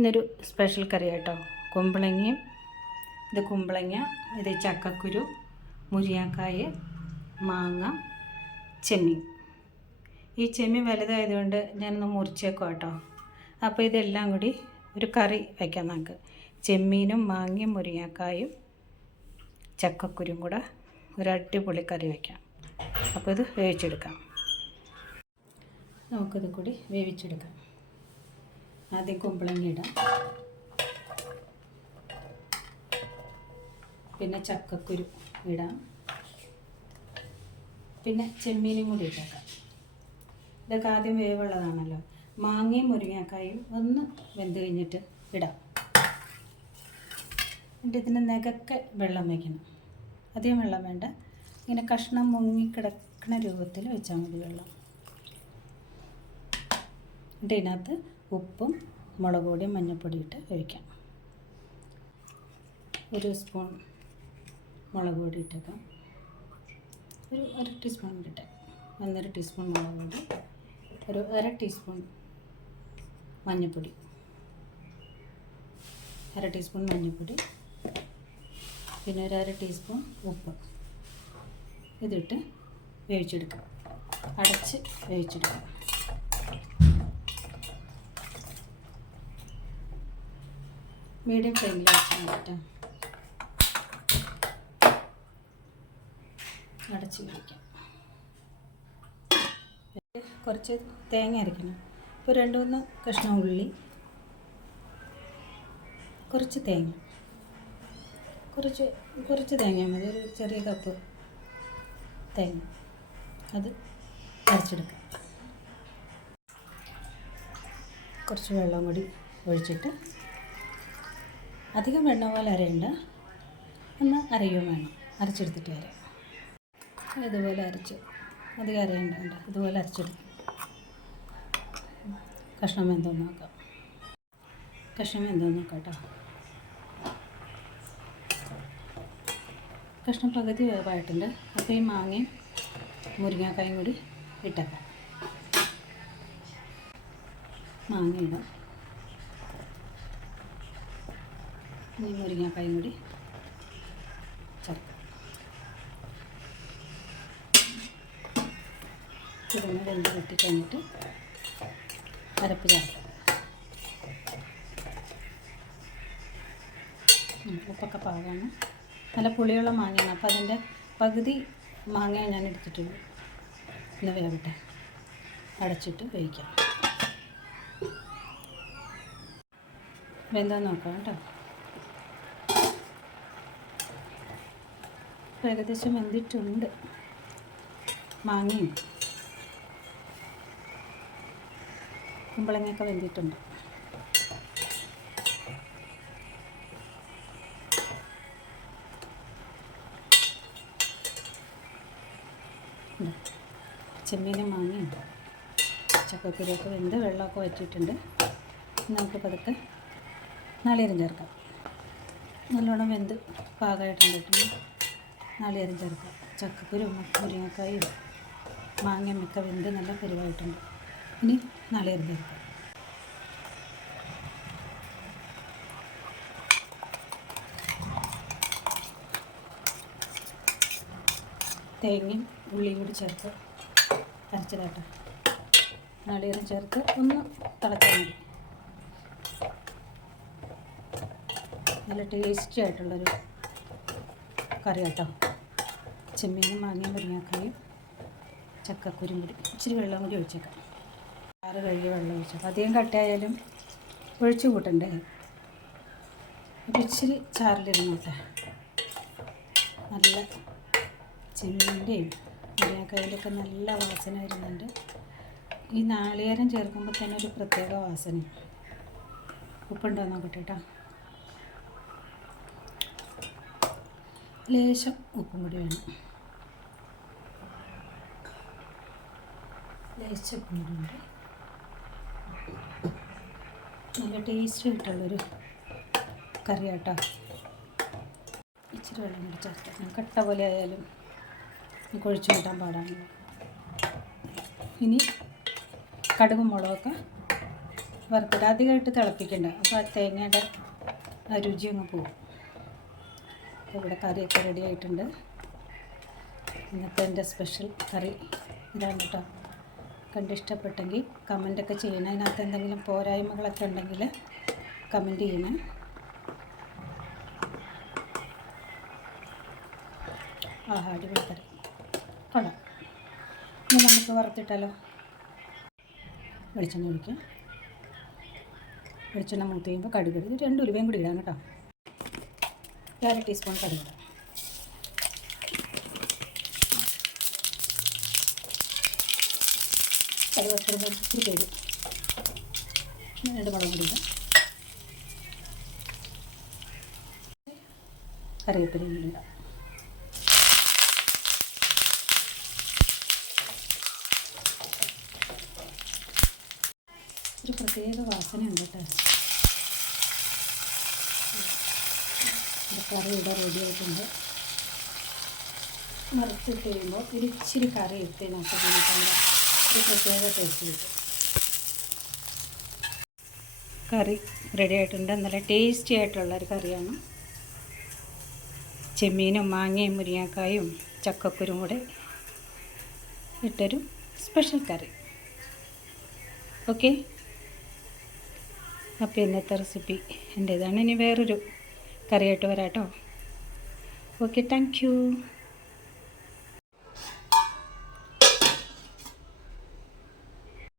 ഇന്നൊരു സ്പെഷ്യൽ കറി കേട്ടോ കുമ്പളങ്ങയും ഇത് കുമ്പളങ്ങ ഇത് ചക്കക്കുരു മുരിയാക്കായ് മാങ്ങ ചെമ്മീൻ. ഈ ചെമ്മീൻ വലുതായതുകൊണ്ട് ഞാനൊന്ന് മുറിച്ചേക്കും കേട്ടോ അപ്പോൾ ഇതെല്ലാം കൂടി ഒരു കറി വയ്ക്കാം നമുക്ക്. ചെമ്മീനും മാങ്ങയും മുരിങ്ങക്കായും ചക്കക്കുരും കൂടെ ഒരു അടിപൊളി കറി വയ്ക്കാം അപ്പോൾ ഇത് വേവിച്ചെടുക്കാം. നമുക്കിത് കൂടി വേവിച്ചെടുക്കാം. ആദ്യം കുമ്പളങ്ങ ഇടാം. പിന്നെ ചക്കക്കുരു ഇടാം. പിന്നെ ചെമ്മീനും കൂടി ഇട്ടേക്കാം. ഇതൊക്കെ ആദ്യം വേവുള്ളതാണല്ലോ. മാങ്ങയും മുരിങ്ങക്കായും ഒന്ന് വെന്ത് കഴിഞ്ഞിട്ട് ഇടാം. എന്നിട്ട് ഇതിന് നികക്കെ വെള്ളം വയ്ക്കണം. അധികം വെള്ളം വേണ്ട. ഇങ്ങനെ കഷ്ണം മുങ്ങി കിടക്കുന്ന രൂപത്തിൽ വെച്ചാൽ മതി വെള്ളം. എന്നിട്ട് ഇതിനകത്ത് ഉപ്പും മുളക് പൊടിയും മഞ്ഞൾപ്പൊടി ഇട്ട് കഴിക്കാം ഒരു സ്പൂൺ മുളക് പൊടി ഇട്ടേക്കാം. ഒരു അര ടീസ്പൂൺ ഇട്ടേക്കാം ഒന്നര ടീസ്പൂൺ മുളക് പൊടി ഒരു അര ടീസ്പൂൺ മഞ്ഞൾപ്പൊടി അര ടീസ്പൂൺ മഞ്ഞൾപ്പൊടി പിന്നെ ഒരു അര ടീസ്പൂൺ ഉപ്പ്. ഇതിട്ട് വേവിച്ചെടുക്കാം. അടച്ച് വേവിച്ചെടുക്കാം. മീഡിയം ഫ്ലെയിമിൽ വെച്ചാൽ കേട്ടോ. അടച്ച് പിടിക്കാം. കുറച്ച് തേങ്ങ അരയ്ക്കണം ഇപ്പോൾ രണ്ട് മൂന്ന് കഷ്ണം ഉള്ളി കുറച്ച് തേങ്ങ. കുറച്ച് കുറച്ച് തേങ്ങ മതി. ഒരു ചെറിയ കപ്പ് തേങ്ങ. അത് അരച്ചെടുക്കാം. കുറച്ച് വെള്ളം കൂടി ഒഴിച്ചിട്ട് അധികം വെണ്ണ പോലെ അരയണ്ട. ഒന്ന് അരയും വേണം. അരച്ചെടുത്തിട്ട് വരാം ഇതുപോലെ അരച്ച്. അധികം അരയണ്ട വേണ്ട ഇതുപോലെ അരച്ചെടുക്കും. കഷ്ണം എന്തോ നോക്കാം. കഷ്ണം എന്തോ നോക്കാം കേട്ടോ. കഷ്ണം പകുതി വേവായിട്ടുണ്ട്. അപ്പോൾ ഈ മാങ്ങയും മുരിങ്ങാക്കായും കൂടി ഇട്ടേക്കാം. മാങ്ങ ഇടാം. ഇനി മുരിങ്ങാക്കായും കൂടി ചേർക്കാം. വെന്ത് വെട്ടിക്കഴിഞ്ഞിട്ട് അരപ്പ് ചേർക്കാം. ഉപ്പൊക്കെ പാകമാണ് നല്ല പുളിയുള്ള മാങ്ങയാണ്. അപ്പോൾ അതിന്റെ പകുതി മാങ്ങ ഞാൻ എടുത്തിട്ടുള്ളൂ ഇന്ന് വേവട്ടെ. അടച്ചിട്ട് വേവിക്കാം. വെന്താന്ന് നോക്കാം കേട്ടോ. ഇപ്പോൾ ഏകദേശം വെന്തിട്ടുണ്ട്. മാങ്ങയും കുമ്പളങ്ങയൊക്കെ വെന്തിട്ടുണ്ട്. ചെമ്മീനും മാങ്ങയും ചക്കക്കുരിയൊക്കെ വെന്ത് വെള്ളമൊക്കെ വറ്റിയിട്ടുണ്ട്. നമുക്ക് പതുക്കെ നാളികേരം ചേർക്കാം. നല്ലോണം വെന്ത് പാകമായിട്ടുണ്ട് കേട്ടോ. നാളികേരം ചേർക്കാം ചക്കക്കുരും മുരിങ്ങക്കായും മാങ്ങയും ഒക്കെ വെന്ത് നല്ല പരിവായിട്ടുണ്ട് ഇനി നാളികേരം ചേർക്കാം തേങ്ങയും ഉള്ളിയും കൂടി ചേർത്ത് അരച്ചതാട്ട. നാളികേരം ചേർത്ത് ഒന്ന് തിളച്ചാൽ മതി. നല്ല ടേസ്റ്റി ആയിട്ടുള്ളൊരു കറി കേട്ടോ ചെമ്മീനും മാങ്ങയും മുരിങ്ങാക്കായും ചക്കക്കുരും കൂടി ഇച്ചിരി വെള്ളം കൂടി ഒഴിച്ചേക്കാം. ആറ് കഴുകിയ വെള്ളം ഒഴിച്ചേക്കാം അധികം കട്ടയായാലും ഒഴിച്ചു കൂട്ടണ്ടേ? ഇച്ചിരി ചാറിലിരുന്നോട്ടെ നല്ല ചെമ്മീന്റെയും മുരിങ്ങാക്കായിലൊക്കെ നല്ല വാസന വരുന്നുണ്ട്. ഈ നാളികേരം ചേർക്കുമ്പോൾ തന്നെ ഒരു പ്രത്യേക വാസന ഉപ്പുണ്ടോ നോക്കട്ടെ കേട്ടോ. ലേശം ഉപ്പും കൂടി വേണം. ഉപ്പും കൂടി നല്ല ടേസ്റ്റ് കിട്ടുള്ളൊരു കറി കേട്ടോ ഇച്ചിരി വെള്ളം കൂടി ചേർക്കാം കട്ട പോലെ ആയാലും കുഴിച്ചു കിട്ടാൻ പാടാണല്ലോ. ഇനി കടുകും മുളകൊക്കെ വറുത്തിട്ട് അധികമായിട്ട് തിളപ്പിക്കണ്ട. അപ്പോൾ ആ തേങ്ങയുടെ ആ രുചി അങ്ങ് പോകും ഇവിടെ കറിയൊക്കെ റെഡി ആയിട്ടുണ്ട്. ഇന്നത്തെ എന്റെ സ്പെഷ്യൽ കറി ഇതാണ് കേട്ടോ കണ്ടിഷ്ടപ്പെട്ടെങ്കിൽ കമന്റൊക്കെ ചെയ്യണം. അതിനകത്ത് എന്തെങ്കിലും പോരായ്മകളൊക്കെ ഉണ്ടെങ്കിൽ കമന്റ് ചെയ്യണം. ആഹാ അടിപൊളി കൊള്ളാം. ഇനി നമുക്ക് വറുത്തിട്ടാലോ വെളിച്ചെണ്ണ ഒഴിക്കാം. വെളിച്ചെണ്ണ മൂത്ത് കഴിയുമ്പോൾ കടുക് രണ്ട് ഉരുവയും കൂടി ഇടാം കേട്ടോ. ഒരു അര ടീസ്പൂൺ കടുക് വറുത്തിടുമ്പോൾ ഇത്തിരി പേര് രണ്ട് മുളക് കൂടി ഇടാം കറിവേപ്പിലയും ഒരു പ്രത്യേക വാസനയുണ്ട് കേട്ടോ. കറി ഇവിടെ റെഡി ആയിട്ടുണ്ട്. മറിച്ചിട്ട് കഴിയുമ്പോൾ ഒരു കറി ഇതിനകത്ത് ഒരു പ്രത്യേക ടേസ്റ്റ് കറി റെഡി ആയിട്ടുണ്ട് നല്ല ടേസ്റ്റി ആയിട്ടുള്ളൊരു കറിയാണ്. ചെമ്മീനും മാങ്ങയും മുരിങ്ങക്കായും ചക്കക്കുരും കൂടെ ഇട്ടൊരു സ്പെഷ്യൽ കറി. ഓക്കെ? അപ്പോൾ ഇന്നത്തെ റെസിപ്പി എന്റേതാണ് ഇനി വേറൊരു കറിയായിട്ട് വരാട്ടോ. Okay thank you.